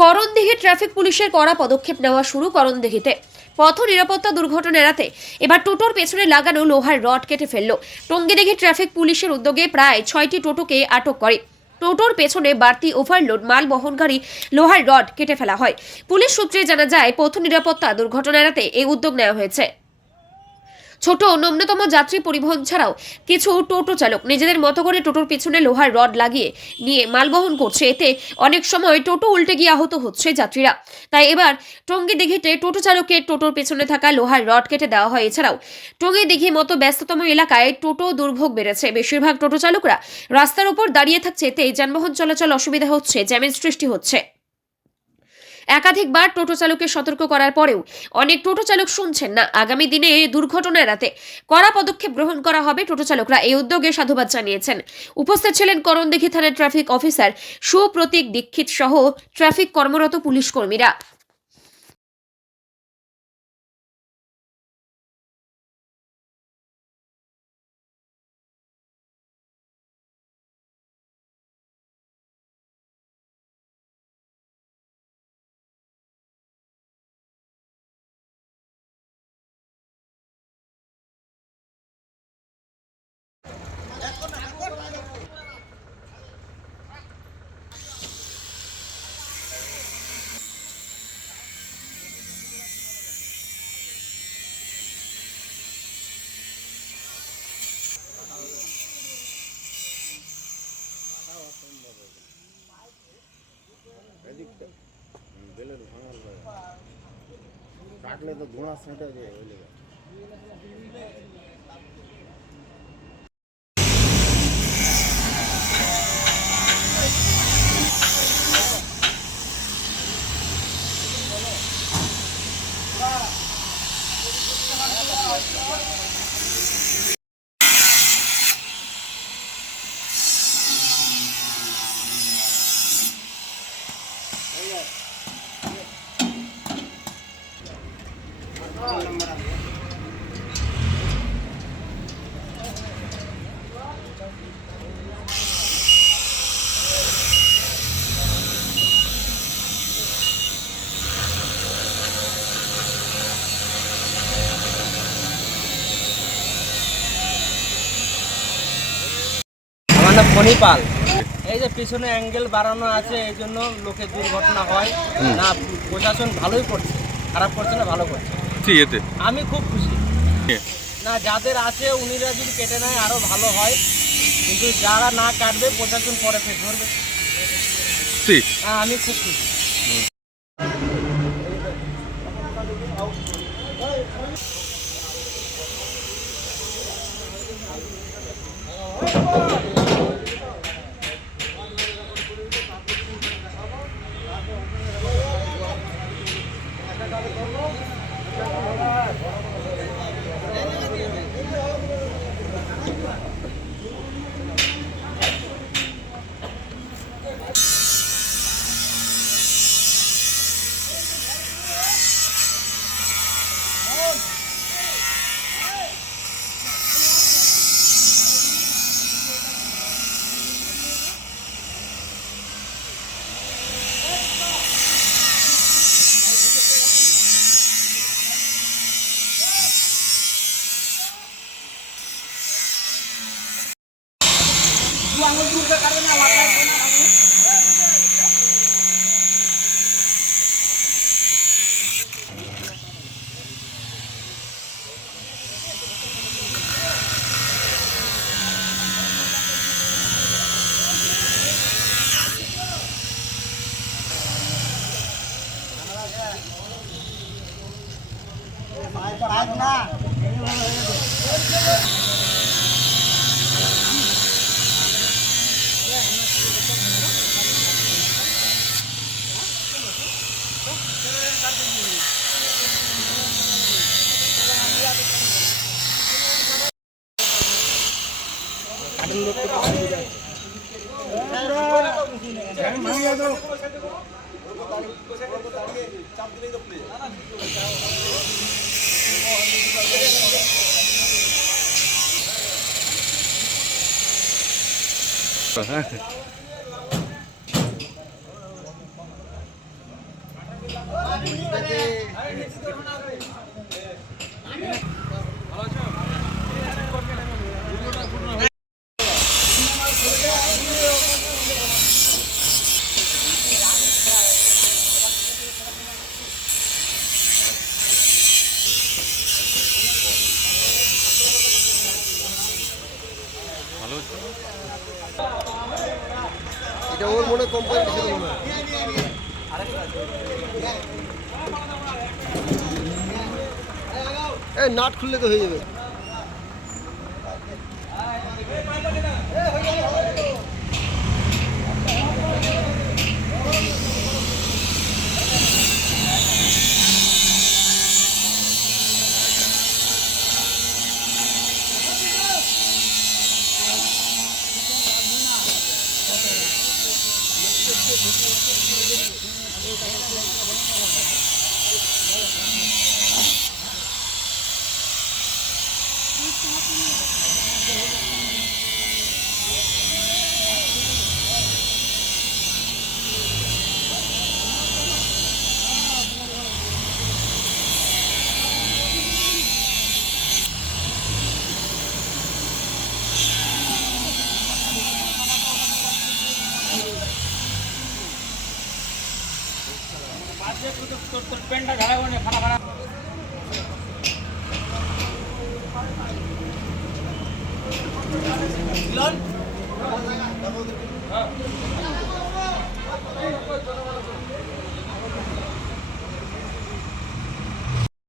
Karandighi traffic পুলিশের কড়া পদক্ষেপ নেওয়া শুরু করণদিঘিতে। পথ নিরাপত্তা দুর্ঘটনা এড়াতে এবার টোটোর পেছনে লাগানো লোহার রড কেটে ফেললো টঙ্গীদিঘি ট্রাফিক পুলিশের উদ্যোগে প্রায় 6টি টোটোকে আটক করে। টোটোর পেছনে বাড়তি ওভারলোড মাল বহনকারী লোহার রড কেটে ফেলা হয়। পুলিশ সূত্রে জানা যায়, পথ নিরাপত্তা দুর্ঘটনা এড়াতে এই উদ্যোগ নেওয়া হয়েছে। ছোট ন্যূনতম যাত্রী পরিবহন ছাড়াও কিছু টোটো চালক নিজেদের মতো করে টোটোর পিছনে লোহার রড লাগিয়ে নিয়ে মাল বহন করছে। এতে অনেক সময় টোটো উল্টে গিয়ে আহত হচ্ছে যাত্রীরা। তাই এবার টঙ্গীদিঘিতে টোটো চালকের টোটোর পেছনে থাকা লোহার রড কেটে দেওয়া হয়। এছাড়াও টঙ্গীদিঘির মতো ব্যস্ততম এলাকায় টোটো দুর্ভোগ বেড়েছে। বেশিরভাগ টোটো চালকরা রাস্তার উপর দাঁড়িয়ে থাকছে, এতে যানবাহন চলাচল অসুবিধা হচ্ছে, জ্যামের সৃষ্টি হচ্ছে। একাধিকবার টোটো চালককে সতর্ক করার পরেও অনেক টোটো চালক শুনছেন না। আগামী দিনে দুর্ঘটনা এড়াতে কড়া পদক্ষেপ গ্রহণ করা হবে। টোটো চালকরা এই উদ্যোগে সাধুবাদ জানিয়েছেন। উপস্থিত ছিলেন করণদিঘি থানার ট্রাফিক অফিসার সুপ্রতীক দীক্ষিত সহ ট্রাফিক কর্মরত পুলিশ কর্মীরা। काटले तो धुआं सेंटे जाए আমার নাম ফণি পাল। এই যে পিছনে অ্যাঙ্গেল বাড়ানো আছে, এই জন্য লোকের দুর্ঘটনা হয় না। প্রশাসন ভালোই করছে, খারাপ করছে না, ভালো করছে। এতে আমি খুব খুশি। না, যাদের আছে উনিরা যদি কেটে নেয় আরো ভালো হয়, কিন্তু যারা না কাটবে প্রশাসন পরে ফের ধরবে। হ্যাঁ, আমি খুব খুশি। এটা ওর মনে কোম্পানি ছিল মনে হয়। এই নাট খুললে তো হয়ে যাবে। পেনটা ঝাড়া করে ফাটা ফাটা লন